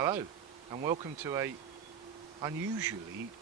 Hello and welcome to a unusually,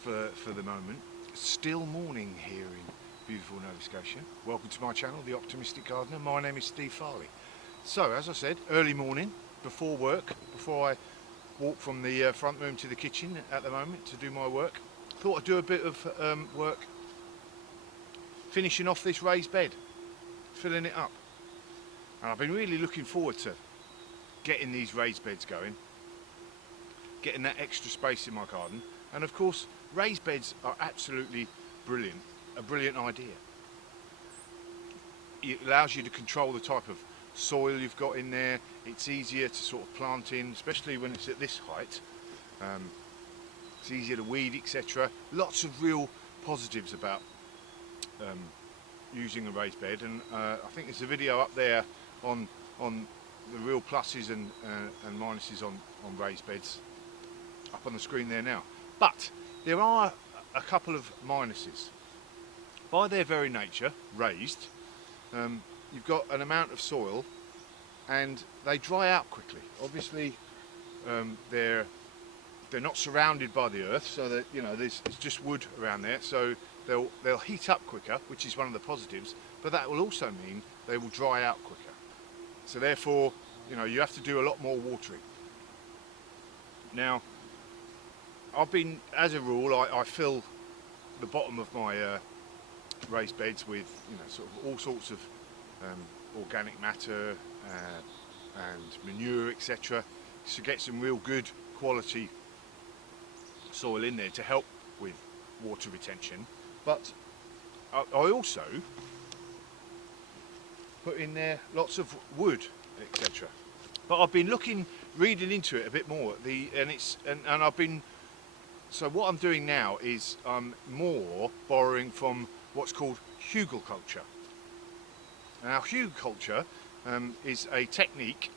for the moment, still morning here in beautiful Nova Scotia. Welcome to my channel, The Optimistic Gardener. My name is Steve Farley. So as I said, early morning, before work, before I walk from the front room to the kitchen at the moment to do my work, thought I'd do a bit of work finishing off this raised bed, filling it up. And I've been really looking forward to getting these raised beds going, getting that extra space in my garden. And of course, raised beds are absolutely brilliant, a brilliant idea. It allows you to control the type of soil you've got in there. It's easier to sort of plant in, especially when it's at this height. It's easier to weed, etc. Lots of real positives about using a raised bed, and I think there's a video up there on the real pluses and minuses on raised beds up on the screen there now. But there are a couple of minuses. By their very nature, raised, you've got an amount of soil and they dry out quickly. Obviously, they're not surrounded by the earth, so that there's just wood around there, so they'll heat up quicker, which is one of the positives. But that will also mean they will dry out quicker. So therefore, you have to do a lot more watering. Now, as a rule, I fill the bottom of my raised beds with sort of all sorts of organic matter and manure, etc., to get some real good quality soil in there to help with water retention. But I also put in there lots of wood, etc. But I've been reading into it a bit more. So what I'm doing now is I'm more borrowing from what's called Hugelkultur. Now, Hugelkultur is a technique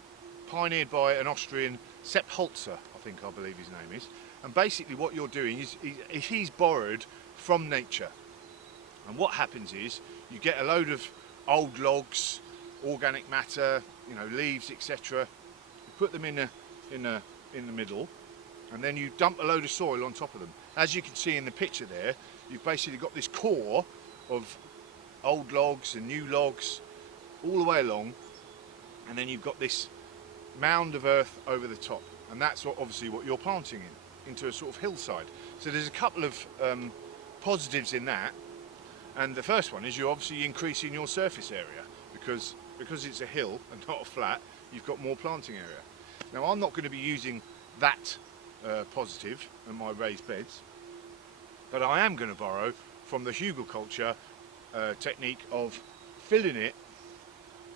pioneered by an Austrian, Sepp Holzer, I believe his name is. And basically what you're doing is he's borrowed from nature. And what happens is you get a load of old logs, organic matter, leaves, etc. You put them in the middle, and then you dump a load of soil on top of them. As you can see in the picture there, you've basically got this core of old logs and new logs all the way along, and then you've got this mound of earth over the top, and that's obviously what you're planting into a sort of hillside. So there's a couple of positives in that, and the first one is you're obviously increasing your surface area because it's a hill and not a flat. You've got more planting area. Now, I'm not going to be using that positive in my raised beds, but I am going to borrow from the Hugelkultur technique of filling it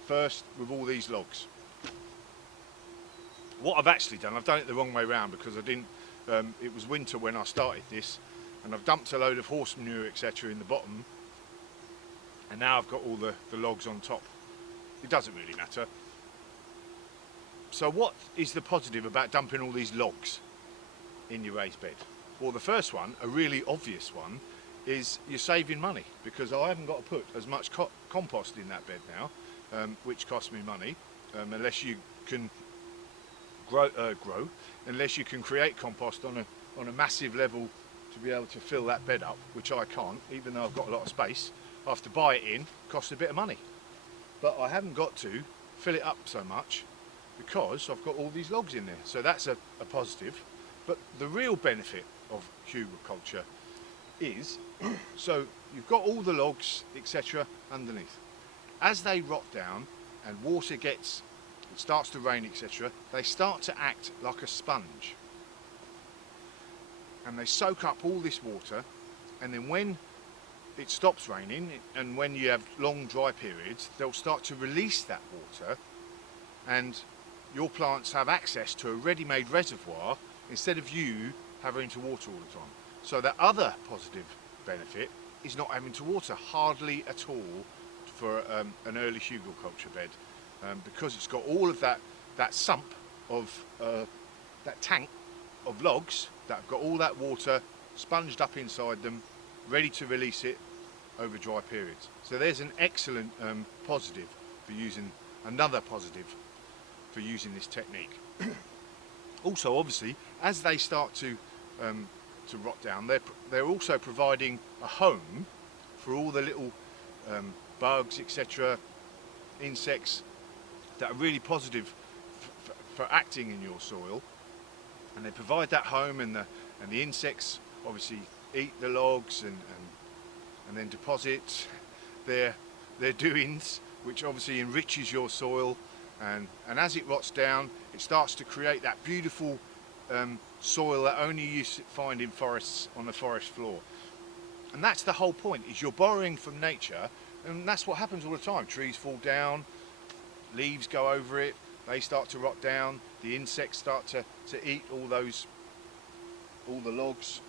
first with all these logs. What I've actually done, I've done it the wrong way round, because I didn't. It was winter when I started this, and I've dumped a load of horse manure, etc., in the bottom, and now I've got all the logs on top. It doesn't really matter. So what is the positive about dumping all these logs in your raised bed? Well, the first one, a really obvious one, is you're saving money, because I haven't got to put as much compost in that bed now, which costs me money, unless you can unless you can create compost on a massive level to be able to fill that bed up, which I can't, even though I've got a lot of space. I have to buy it in, costs a bit of money. But I haven't got to fill it up so much because I've got all these logs in there. So that's a positive. But the real benefit of Hugelkultur is, so you've got all the logs, etc., underneath. As they rot down and it starts to rain, etc., they start to act like a sponge. And they soak up all this water, and then when it stops raining and when you have long dry periods, they'll start to release that water, and your plants have access to a ready-made reservoir instead of you having to water all the time. So that other positive benefit is not having to water hardly at all for an early Hugelkultur bed, because it's got all of that sump of that tank of logs that have got all that water sponged up inside them, ready to release it over dry periods. So there's an excellent positive for using, another positive for using this technique. Also, obviously, as they start to rot down, they're also providing a home for all the little bugs, etc., insects that are really positive for acting in your soil, and they provide that home, and the insects obviously eat the logs and then deposit their doings, which obviously enriches your soil, and as it rots down, it starts to create that beautiful soil that only you find in forests, on the forest floor. And that's the whole point, is you're borrowing from nature, and that's what happens all the time. Trees fall down, leaves go over it, they start to rot down, the insects start to eat all the logs.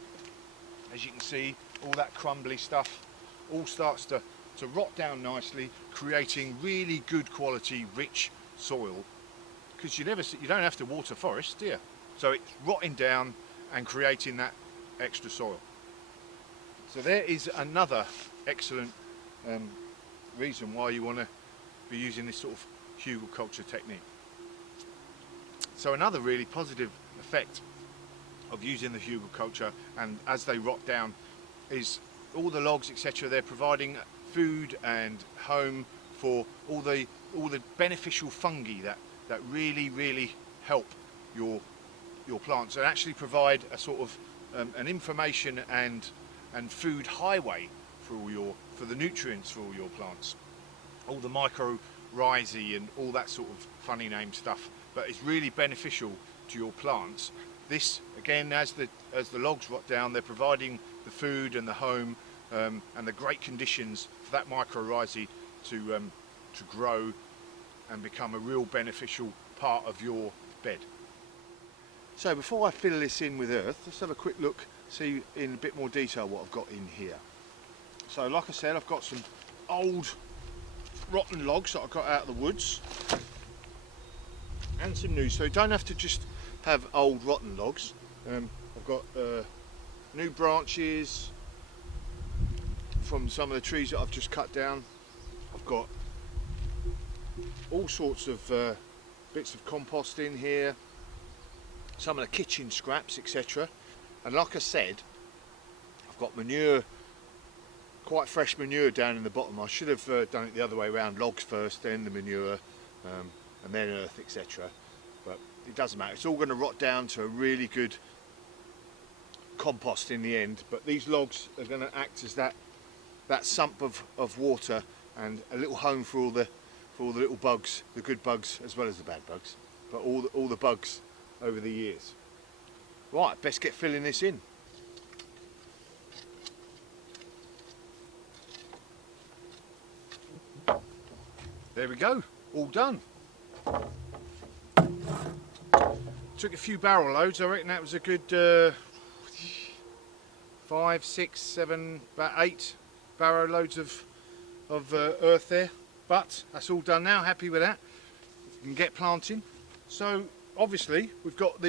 As you can see, all that crumbly stuff all starts to rot down nicely, creating really good quality, rich soil, because you don't have to water forests, do you? So it's rotting down and creating that extra soil. So there is another excellent reason why you want to be using this sort of hugelkultur technique. So another really positive effect of using the hugelkultur, and as they rot down, is all the logs, etc., they're providing food and home for all the beneficial fungi that really help your plants, and actually provide a sort of an information and food highway for the nutrients for all your plants. All the mycorrhizae and all that sort of funny name stuff, but it's really beneficial to your plants. This, again, as the logs rot down, they're providing the food and the home and the great conditions for that mycorrhizae to grow and become a real beneficial part of your bed. So before I fill this in with earth, let's have a quick look, see in a bit more detail what I've got in here. So like I said, I've got some old rotten logs that I got out of the woods, and some new, so you don't have to just have old rotten logs. I've got new branches from some of the trees that I've just cut down. I've got all sorts of bits of compost in here, some of the kitchen scraps, etc. And like I said, I've got manure, quite fresh manure down in the bottom. I should have done it the other way around, logs first, then the manure, and then earth, etc. But it doesn't matter, it's all going to rot down to a really good compost in the end. But these logs are going to act as that sump of water and a little home for all the little bugs, the good bugs as well as the bad bugs, but all the bugs over the years. Right, best get filling this in. There we go, all done. Took a few barrel loads. I reckon that was a good 5, 6, 7, about 8 barrow loads of earth there. But that's all done now, happy with that. You can get planting. So obviously we've got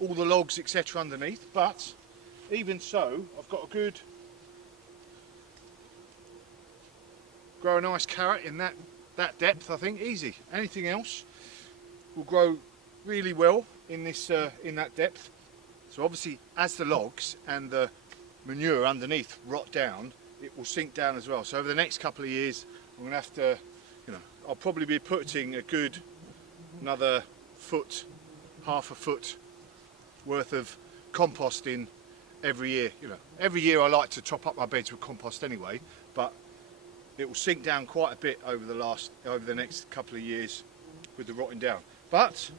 all the logs, etc. underneath, but even so, I've got a good, grow a nice carrot in that depth, I think, easy. Anything else will grow really well in this in that depth. So obviously as the logs and the manure underneath rot down, it will sink down as well. So over the next couple of years I'm going to have to, I'll probably be putting a good another foot, half a foot worth of compost in every year. Every year I like to top up my beds with compost anyway, but it will sink down quite a bit over the next couple of years with the rotting down. But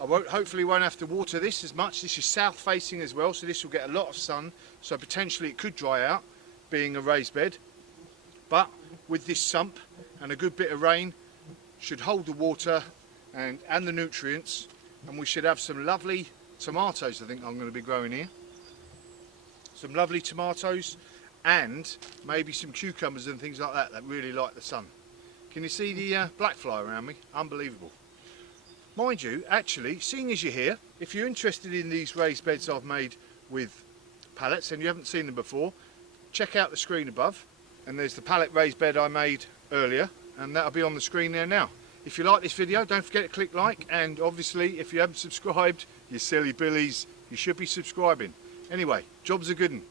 I hopefully won't have to water this as much. This is south facing as well, so this will get a lot of sun, so potentially it could dry out being a raised bed. But with this sump and a good bit of rain, should hold the water and the nutrients, and we should have some lovely tomatoes. I think I'm going to be growing here. Some lovely tomatoes and maybe some cucumbers and things like that really like the sun. Can you see the black fly around me? Unbelievable. Mind you, actually, seeing as you're here, if you're interested in these raised beds I've made with pallets and you haven't seen them before, check out the screen above, and there's the pallet raised bed I made earlier, and that'll be on the screen there now. If you like this video, don't forget to click like, and obviously if you haven't subscribed, you silly billies, you should be subscribing. Anyway, job's a good one.